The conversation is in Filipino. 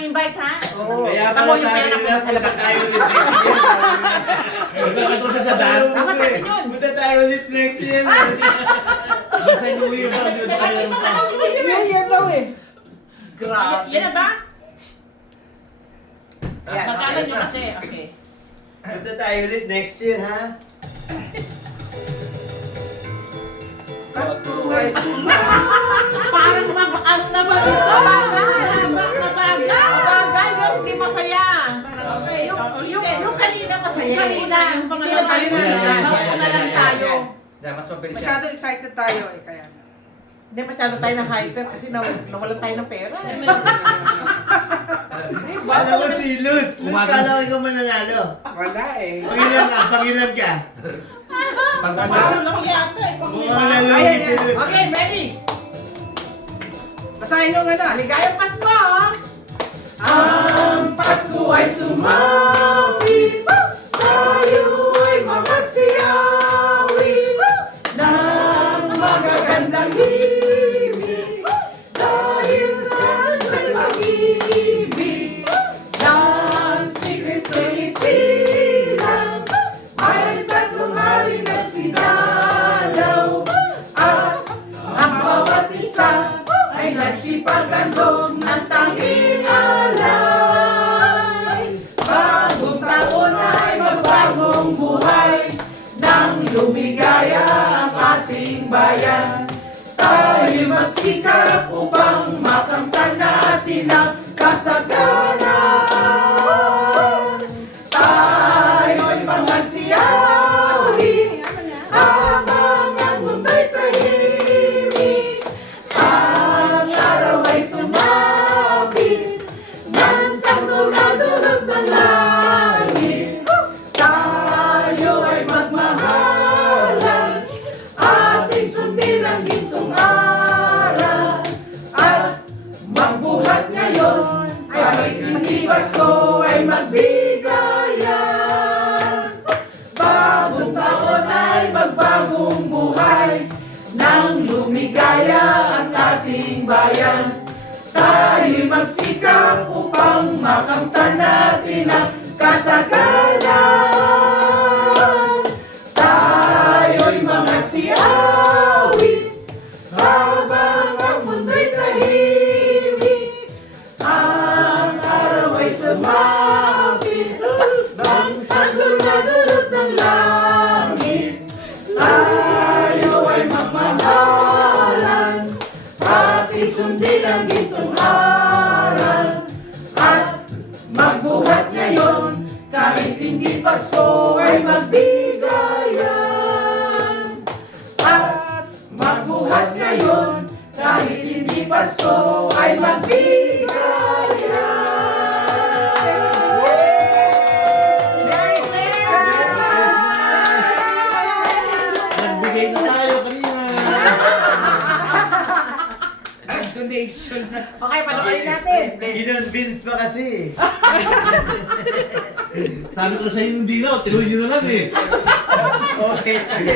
invite, ha? Oo. Kaya Tamo pala yung sabi pera nila, ko sa punta labas. tayo ulit next year. Magkakatusa sa daan. Tama sa atin yun. Punta tayo ulit next year. Basta New Year daw, yun pa meron pa. New Year daw eh. Grabe. Yan na ba? Ayan, Magkano okay. nyo kasi? Okay. Punta tayo ulit next year, ha? Pasko ay Parang ang naman ito. Mabagal yung hindi masaya. Okay, yung kanina masaya. Yung kanina. Hindi na sabi na na lang tayo. Mas mabilis yan. masyado excited tayo eh, kaya. Hindi masyado tayo ng hyper kasi nawalan tayo ng pera. Alam mo si Luz. Luz, Umagas. kala ko ikaw mananalo. Wala eh. Pangilan ka. Parang lang yata eh. Mukhang mananalo Ayan, si ayan. Luz. Okay, ready? Basahin nyo nga na. Maligayang Pasko, oh! Ang Pasko ay sumapit, tayo ay mamagsiyawi ng magagandang himig dahil sa Diyo'y pag-ibig nang si Kristo'y isilang ay tatungaling nagsidalaw at ang bawat isa ay nagsipagandong ng tanging alay. Bagong taon ay magbagong buhay nang lumigaya ang ating bayan. Tayo magsikap upang makamtan natin ang kasaganan. Tayo'y mangansiyawi habang ang mundo'y tahimik. Ang araw ay sumapit nang santo na dulot ng langit. Tayo ay magmahalan, ating sundin ang gintong aral. At magbuhat ngayon, kahit hindi Pasko ay magbigayan. Bagong taon ay magbagong buhay nang lumigaya ang ating bayan. Tayo'y magsikap upang makamtan natin ang kasaganan. Tayo'y magsiawit habang ang mundo'y tahimik. Ang araw ay sumapit nang santo na dulot ng langit. Tayo ay magmamahalan, pati sundin ang gintong aral. At magbuhat ngayon, kahit hindi Pasko ay magbigayan. At magbuhat ngayon, kahit hindi Pasko ay magbigayan. Merry Christmas! Nagbigay na tayo kanina. Donation na. Okay, panoorin natin. Ginonvince pa kasi. Sabi ko sa inyo hindi na, tinuloy nyo na lang eh. Okay. Kasi